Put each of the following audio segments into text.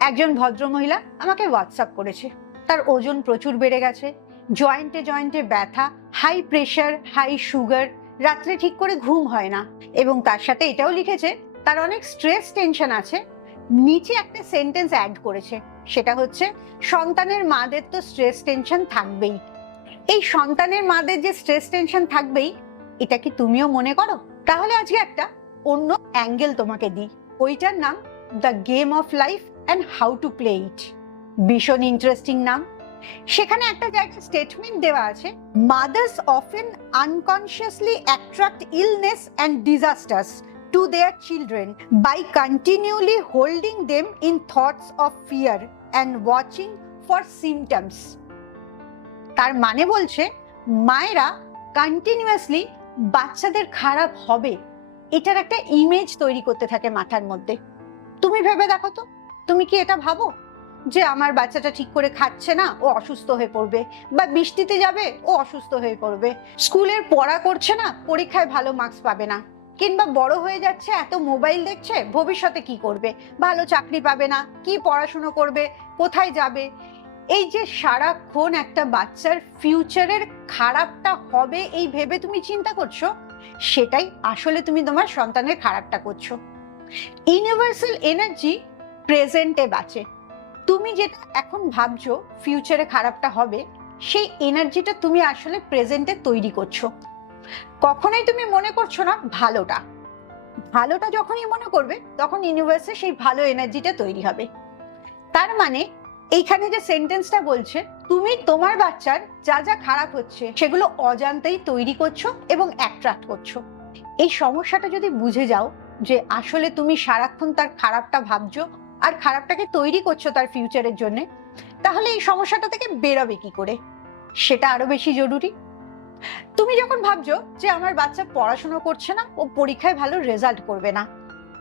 একজন ভদ্রমহিলা আমাকে হোয়াটসঅ্যাপ করেছে। তার ওজন প্রচুর বেড়ে গেছে, জয়েন্টে জয়েন্টে ব্যথা, হাই প্রেশার, হাই সুগার, রাত্রে ঠিক করে ঘুম হয় না, এবং তার সাথে এটাও লিখেছে তার অনেক স্ট্রেস টেনশন আছে। নিচে একটা সেন্টেন্স অ্যাড করেছে, সেটা হচ্ছে সন্তানের মাদের তো স্ট্রেস টেনশন থাকবেই। এই সন্তানের মাদের যে স্ট্রেস টেনশন থাকবেই, এটা কি তুমিও মনে করো? তাহলে আজকে একটা অন্য অ্যাঙ্গেল তোমাকে দিই। ওইটার নাম the game of life and how to play it. ভীষণ ইন্টারেস্টিং নাম। সেখানে একটা জায়গায় স্টেটমেন্ট দেওয়া আছে, mother's often unconsciously attract illness and disasters to their children by continually holding them in thoughts of fear and watching for symptoms. তার মানে বলছে মায়েরা কন্টিনিউয়াসলি বাচ্চাদের খারাপ হবে এটার একটা ইমেজ তৈরি করতে থাকে মাথার মধ্যে। তুমি ভেবে দেখো তো, তুমি কি এটা ভাবো যে আমার বাচ্চাটা ঠিক করে খাচ্ছে না, ও অসুস্থ হয়ে পড়বে, বা বৃষ্টিতে যাবে ও অসুস্থ হয়ে পড়বে, স্কুলের পড়া করছে না, পরীক্ষায় ভালো মার্কস পাবে না, কিংবা বড় হয়ে যাচ্ছে, এত মোবাইল দেখছে, ভবিষ্যতে কি করবে, ভালো চাকরি পাবে না, কি পড়াশুনো করবে, কোথায় যাবে? এই যে সারাক্ষণ একটা বাচ্চার ফিউচারের খারাপটা হবে এই ভেবে তুমি চিন্তা করছো, সেটাই আসলে তুমি তোমার সন্তানের খারাপটা করছো। ইউনিভার্সাল এনার্জি প্রেজেন্টে বাঁচে। তুমি যেটা এখন ভাবছো ফিউচারে খারাপটা হবে, সেই এনার্জিটা তুমি আসলে প্রেজেন্টে তৈরি করছো। কখনোই তুমি মনে করছো না ভালোটা। ভালোটা যখনই মনে করবে তখন ইউনিভার্সে সেই ভালো এনার্জিটা তৈরি হবে। তার মানে এইখানে যে সেন্টেন্সটা বলছে, তুমি তোমার বাচ্চার যা যা খারাপ হচ্ছে সেগুলো অজান্তেই তৈরি করছো এবং অ্যাট্রাক্ট করছো। এই সমস্যাটা যদি বুঝে যাও যে আসলে তুমি সারাক্ষণ তার খারাপটা ভাবছো আর খারাপটাকে তৈরি করছো তার ফিউচারের জন্য, তাহলে এই সমস্যাটা থেকে বেরোবে কি করে সেটা আরো বেশি জরুরি। তুমি যখন ভাবছো যে আমার বাচ্চা পড়াশোনা করছে না, ও পরীক্ষায় ভালো রেজাল্ট করবে না,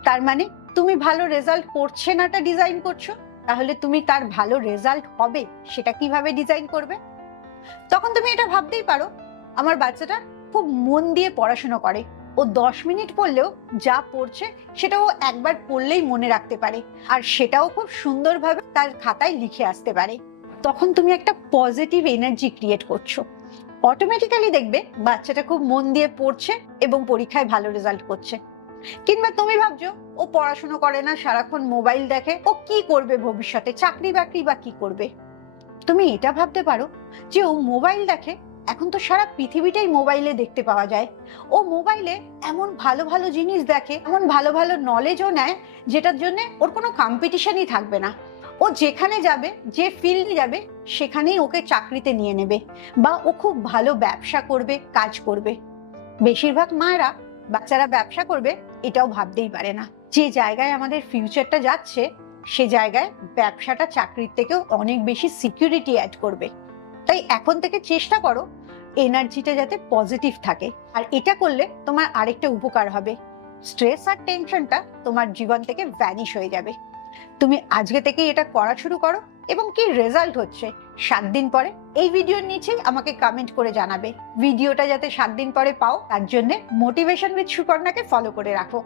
তার মানে তুমি ভালো রেজাল্ট করছে নাটা ডিজাইন করছো। তাহলে তুমি তার ভালো রেজাল্ট হবে সেটা কিভাবে ডিজাইন করবে? তখন তুমি এটা ভাবতেই পারো, আমার বাচ্চাটা খুব মন দিয়ে পড়াশোনা করে, ও 10 মিনিট পড়লেও যা পড়ছে সেটা ও একবার পড়লেই মনে রাখতে পারে, আর সেটাও খুব সুন্দরভাবে তার খাতায় লিখে আসতে পারে। তখন তুমি একটা পজিটিভ এনার্জি ক্রিয়েট করছো। অটোমেটিক্যালি দেখবে বাচ্চাটা খুব মন দিয়ে পড়ছে এবং পরীক্ষায় ভালো রেজাল্ট করছে। কিংবা তুমি ভাবছো ও পড়াশোনা করে না, সারাক্ষণ মোবাইল দেখে, ও কি করবে ভবিষ্যতে, চাকরি বাকরি বা কি করবে? তুমি এটা ভাবতে পারো যে ও মোবাইল দেখে, এখন তো সারা পৃথিবীটাই মোবাইলে দেখতে পাওয়া যায়, ও মোবাইলে এমন ভালো ভালো জিনিস দেখে, এমন ভালো ভালো নলেজও নেয়, যেটার জন্য ওর কোনো কম্পিটিশনই থাকবে না। ও যেখানে যাবে, যে ফিল্ডে যাবে, সেখানেই ওকে চাকরিতে নিয়ে নেবে, বা ও খুব ভালো ব্যবসা করবে, কাজ করবে। বেশিরভাগ মায়েরা বাচ্চারা ব্যবসা করবে এটাও ভাবতেই পারে না। যে জায়গায় আমাদের ফিউচারটা যাচ্ছে, সে জায়গায় ব্যবসাটা চাকরির থেকেও অনেক বেশি সিকিউরিটি অ্যাড করবে। তাই এখন থেকে চেষ্টা করো এনার্জিটা যাতে পজিটিভ থাকে। আর এটা করলে তোমার আরেকটা উপকার হবে, স্ট্রেস আর টেনশনটা তোমার জীবন থেকে ভ্যানিশ হয়ে যাবে। তুমি আজকে থেকে এটা করা শুরু করো, এবং কি রেজাল্ট হচ্ছে 7 দিন পরে এই ভিডিওর নিচে আমাকে কমেন্ট করে জানাবে। ভিডিওটা যাতে 7 দিন পরে পাও, তার জন্য মোটিভেশন উইথ সুপর্ণাকে ফলো করে রাখো।